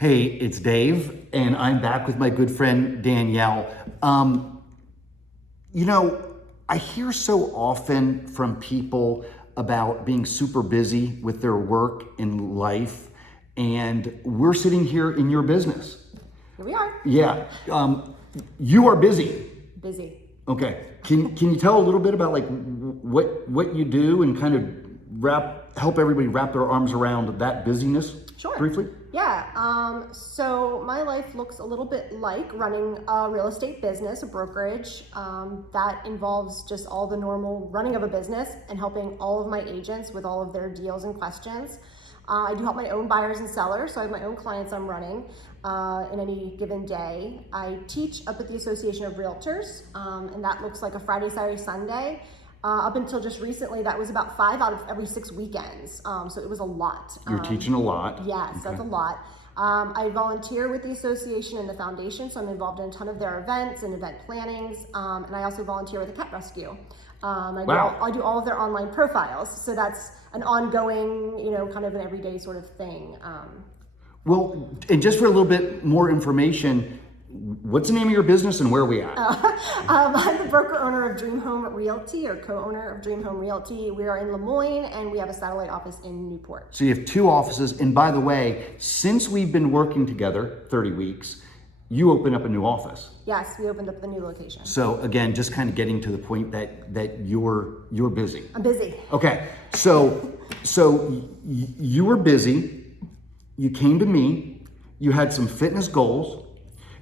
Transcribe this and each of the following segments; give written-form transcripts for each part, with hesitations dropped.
Hey, it's Dave, and I'm back with my good friend Danielle. I hear so often from people about being super busy with their work and life, and we're sitting here in your business. Here we are. Yeah, you are busy. Busy. Okay, can you tell a little bit about like what you do and kind of help everybody wrap their arms around that busyness? Sure. Briefly. Yeah. So my life looks a little bit like running a real estate business, a brokerage. That involves just all the normal running of a business and helping all of my agents with all of their deals and questions. I do help my own buyers and sellers, so I have my own clients I'm running in any given day. I teach up at the Association of Realtors, and that looks like a Friday, Saturday, Sunday. Up until just recently, that was about 5 out of every 6 weekends. So it was a lot. You're teaching a lot. Yes, okay. That's a lot. I volunteer with the association and the foundation, so I'm involved in a ton of their events and event plannings. And I also volunteer with the cat rescue. I do all of their online profiles. So that's an ongoing, kind of an everyday sort of thing. Well, and just for a little bit more information, what's the name of your business and where are we at? I'm the broker owner of Dream Home Realty, or co-owner of Dream Home Realty. We are in Lemoyne and we have a satellite office in Newport. So you have 2 offices. And by the way, since we've been working together 30 weeks, you opened up a new office. Yes, we opened up the new location. So again, just kind of getting to the point that you're busy. I'm busy. Okay, so you were busy. You came to me. You had some fitness goals.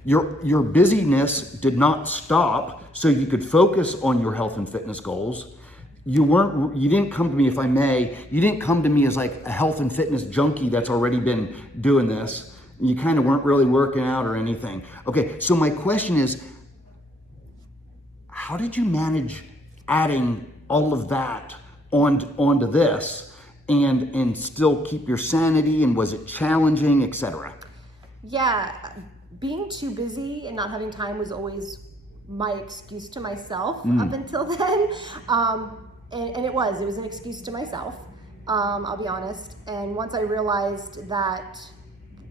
Your busyness did not stop so you could focus on your health and fitness goals. You didn't come to me, if I may, you didn't come to me as like a health and fitness junkie that's already been doing this. You kind of weren't really working out or anything. Okay, so my question is, how did you manage adding all of that onto this and still keep your sanity, and was it challenging, etc.? Yeah. Being too busy and not having time was always my excuse to myself up until then. And it was an excuse to myself, I'll be honest. And once I realized that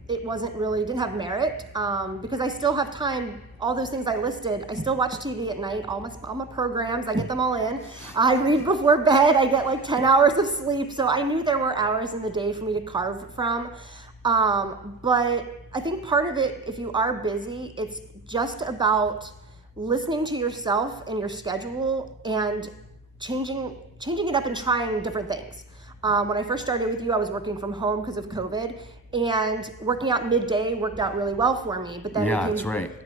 it didn't have merit, because I still have time, all those things I listed, I still watch TV at night, all my programs, I get them all in. I read before bed, I get like 10 hours of sleep. So I knew there were hours in the day for me to carve from. But I think part of it, if you are busy, it's just about listening to yourself and your schedule and changing it up and trying different things. When I first started with you, I was working from home because of COVID, and working out midday worked out really well for me. But then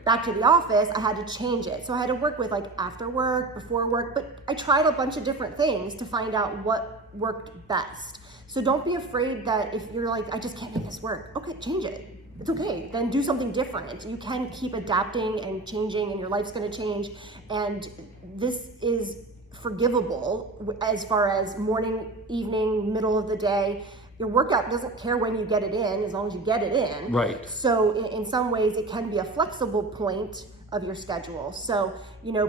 back to the office, I had to change it. So I had to work with like after work, before work, but I tried a bunch of different things to find out what worked best. So don't be afraid that if you're like, I just can't make this work. Okay, change it. It's okay. Then do something different. You can keep adapting and changing, and your life's going to change. And this is forgivable as far as morning, evening, middle of the day. Your workout doesn't care when you get it in, as long as you get it in. Right. So in some ways, it can be a flexible point of your schedule. So,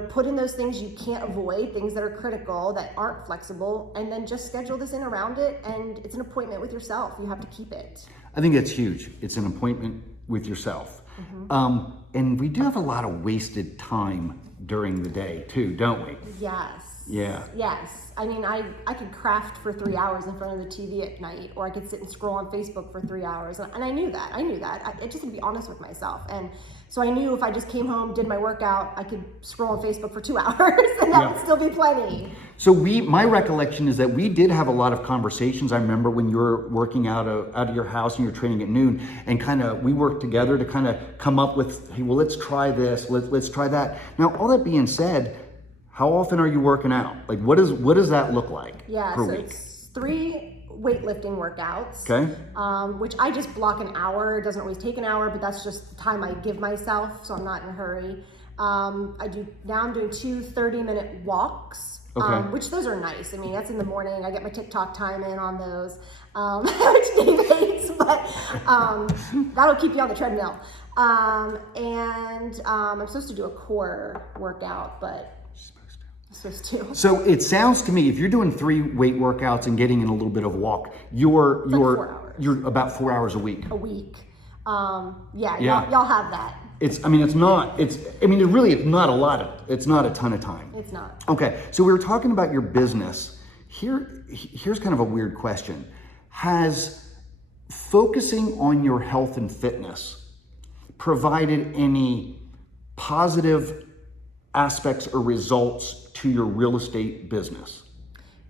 put in those things you can't avoid, things that are critical, that aren't flexible, and then just schedule this in around it. And it's an appointment with yourself. You have to keep it. I think that's huge. It's an appointment with yourself. Mm-hmm. And we do have a lot of wasted time during the day too, don't we? Yes. Yeah. Yes. I mean, I could craft for 3 hours in front of the TV at night, or I could sit and scroll on Facebook for 3 hours. And I knew that. I just had to be honest with myself. And so I knew if I just came home, did my workout, I could scroll on Facebook for 2 hours and that would still be plenty. So my recollection is that we did have a lot of conversations. I remember when you were working out of your house and you were training at noon, and we worked together to kind of come up with, hey, well, let's try this, let's try that. Now, all that being said, how often are you working out? Like, what does that look like per week? It's 3 weightlifting workouts, okay, which I just block an hour. It doesn't always take an hour, but that's just the time I give myself, so I'm not in a hurry. I'm doing 2 30-minute walks, which those are nice. I mean, that's in the morning. I get my TikTok time in on those, which Dave hates, but that'll keep you on the treadmill. And I'm supposed to do a core workout, but supposed to. So it sounds to me, if you're doing 3 weight workouts and getting in a little bit of walk, you're about 4 hours a week. Yeah, Yeah. y'all have that. It's not a lot of, it's not a ton of time. It's not. Okay, so we were talking about your business. Here's kind of a weird question. Has focusing on your health and fitness provided any positive aspects or results to your real estate business?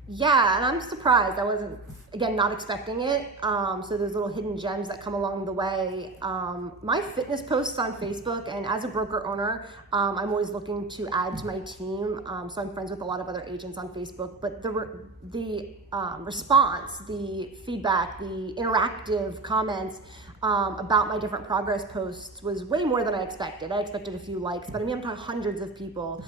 Yeah, and I'm surprised. I wasn't, again, not expecting it. So there's little hidden gems that come along the way. My fitness posts on Facebook, and as a broker owner, I'm always looking to add to my team. So I'm friends with a lot of other agents on Facebook, but the response, the feedback, the interactive comments about my different progress posts was way more than I expected. I expected a few likes, but I mean, I'm talking hundreds of people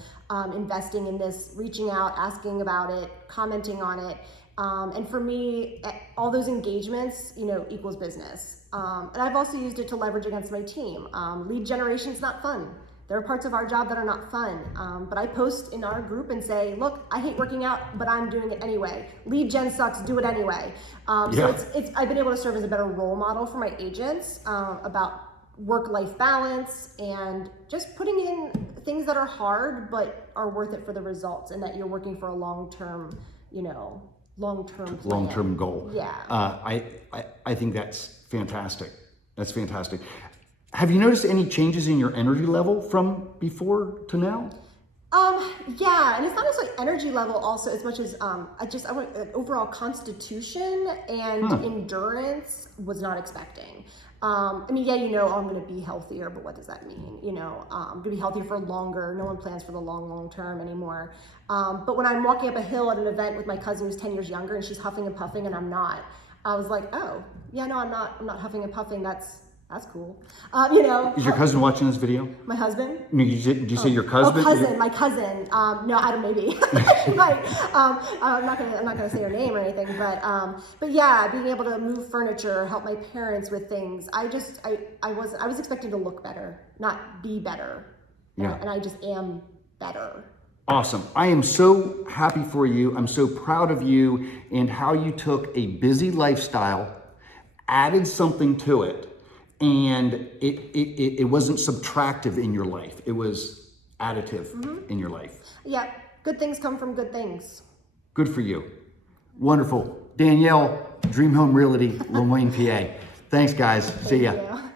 investing in this, reaching out, asking about it, commenting on it. And for me, all those engagements, equals business. And I've also used it to leverage against my team. Lead generation is not fun. There are parts of our job that are not fun. But I post in our group and say, look, I hate working out, but I'm doing it anyway. Lead gen sucks, do it anyway. So I've been able to serve as a better role model for my agents about work-life balance and just putting in things that are hard, but are worth it for the results, and that you're working for a long-term plan. Goal. Yeah. I think that's fantastic. That's fantastic. Have you noticed any changes in your energy level from before to now? Yeah, and it's not necessarily energy level also as much as I want overall constitution and endurance was not expecting. I'm going to be healthier, but what does that mean? I'm going to be healthier for longer. No one plans for the long term anymore. But when I'm walking up a hill at an event with my cousin who's 10 years younger and she's huffing and puffing and I'm not, I was like, oh, yeah, no, I'm not huffing and puffing. That's cool. Is your cousin watching this video? My husband? Did you say your cousin? My cousin. No, I don't. Maybe. She might. I'm not gonna say her name or anything. But yeah, being able to move furniture, help my parents with things. I was expecting to look better, not be better. Yeah. And I just am better. Awesome. I am so happy for you. I'm so proud of you and how you took a busy lifestyle, added something to it, and it wasn't subtractive in your life. It was additive in your life. Yeah, good things come from good things. Good for you. Wonderful. Danielle, Dream Home Realty, Lil Wayne, PA. Thanks, guys. See ya. Thank you.